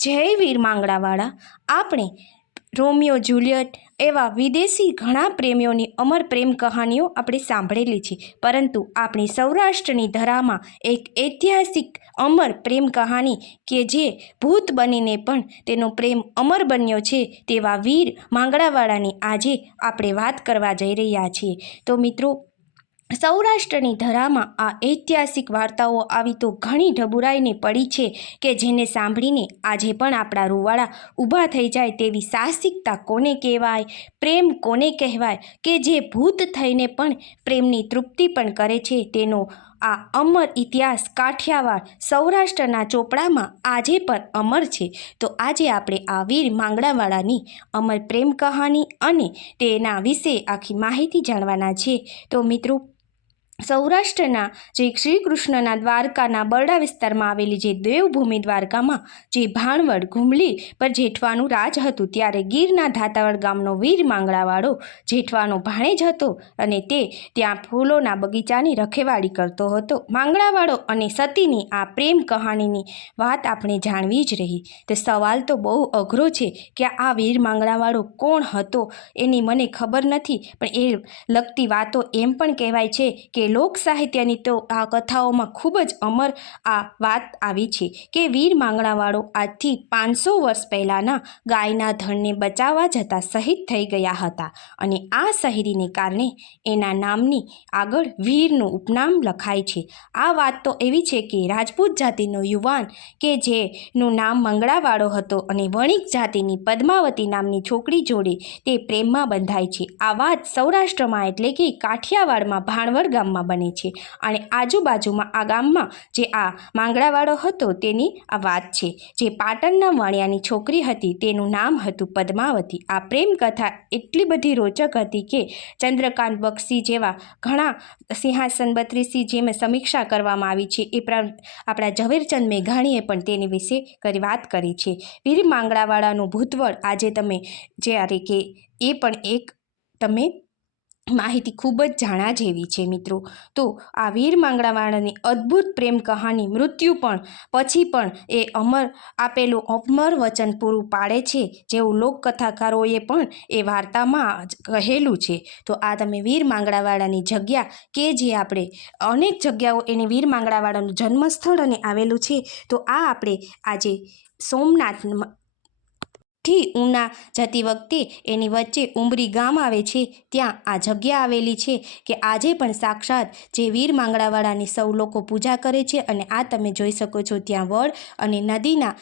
જય વીર માંગડાવાળા. આપણે Romeo Juliet એવા વિદેશી ઘણા પ્રેમીઓની અમર પ્રેમ કહાનીઓ આપણે સાંભળેલી છે, પરંતુ આપણી સૌરાષ્ટ્રની ધરામાં એક ઐતિહાસિક અમર પ્રેમ કહાની કે જે ભૂત બનીને પણ તેનો પ્રેમ અમર બન્યો છે તેવા વીર માંગડાવાળાની આજે આપણે વાત કરવા જઈ રહ્યા છીએ. તો મિત્રો, સૌરાષ્ટ્રની ધરામાં આ ઐતિહાસિક વાર્તાઓ આવી તો ઘણી ઢબુરાઈને પડી છે કે જેને સાંભળીને આજે પણ આપણા રૂવાડા ઊભા થઈ જાય તેવી સાહસિકતા કોને કહેવાય, પ્રેમ કોને કહેવાય કે જે ભૂત થઈને પણ પ્રેમની તૃપ્તિ પણ કરે છે, તેનો આ અમર ઇતિહાસ કાઠિયાવાડ સૌરાષ્ટ્રના ચોપડામાં આજે પણ અમર છે. તો આજે આપણે આ વીર માંગડાવાળાની અમર પ્રેમ કહાની અને તેના વિશે આખી માહિતી જાણવાના છે. તો મિત્રો, સૌરાષ્ટ્રના જે શ્રી કૃષ્ણના દ્વારકાના બરડા વિસ્તારમાં આવેલી જે દેવભૂમિ દ્વારકામાં જે ભાણવડ ઘુમલી પર જેઠવાનું રાજ હતું, ત્યારે ગીરના ધાતાવડ ગામનો વીર માંગડાવાળો જેઠવાનો ભાણેજ હતો અને તે ત્યાં ફૂલોના બગીચાની રખેવાળી કરતો હતો. માંગડાવાળો અને સતીની આ પ્રેમ કહાનીની વાત આપણે જાણવી જ રહી. તો સવાલ તો બહુ અઘરો છે કે આ વીર માંગડાવાળો કોણ હતો એની મને ખબર નથી, પણ એ લગતી વાતો એમ પણ કહેવાય છે કે લોક સાહિત્યની તો આ કથાઓમાં ખૂબ જ અમર આ વાત આવી છે કે વીર માંગડાવાળો આજથી 500 વર્ષ પહેલાંના ગાયના ધણને બચાવવા જતાં શહીદ થઈ ગયા હતા અને આ શહીદીને કારણે એના નામની આગળ વીરનું ઉપનામ લખાય છે. આ વાત તો એવી છે કે રાજપૂત જાતિનો યુવાન કે જેનું નામ મંગળાવાળો હતો અને વણિક જાતિની પદ્માવતી નામની છોકરી જોડે તે પ્રેમમાં બંધાય છે. આ વાત સૌરાષ્ટ્રમાં એટલે કે કાઠિયાવાડમાં ભાણવડ ગામમાં બને છે અને આજુબાજુમાં આ ગામમાં જે આ માંગડાવાળો હતો તેની આ વાત છે. જે પાટણના વાણિયાની છોકરી હતી તેનું નામ હતું પદ્માવતી. આ પ્રેમ કથા એટલી બધી રોચક હતી કે ચંદ્રકાંત બક્ષી જેવા ઘણા સિંહાસન 32 જેમાં સમીક્ષા કરવામાં આવી છે. એ આપણા ઝવેરચંદ મેઘાણીએ પણ તેની વિશે વાત કરી છે. વીર માંગડાવાળાનું ભૂતવળ આજે તમે જ્યારે કે એ પણ એક તમે માહિતી ખૂબ જ જાણા જેવી છે મિત્રો. તો આ વીર માંગડાવાળાની અદ્ભુત પ્રેમ કહાની મૃત્યુ પણ પછી પણ એ અમર આપેલું અમર વચન પૂરું પાડે છે, જેવું લોકકથાકારોએ પણ એ વાર્તામાં કહેલું છે. તો આ તમે વીર માંગડાવાળાની જગ્યા કે જે આપણે અનેક જગ્યાઓ એને વીર માંગડાવાળાનું જન્મસ્થળ અને આવેલું છે. તો આ આપણે આજે સોમનાથ થી ઉના જતી વખતે એની વચ્ચે ઉમરી ગામ આવે છે, ત્યાં આ જગ્યા આવેલી છે કે આજે પણ સાક્ષાત જે વીર માંગડાવાળાની સૌ લોકો પૂજા કરે છે. અને આ તમે જોઈ શકો છો ત્યાં વડ અને નદીના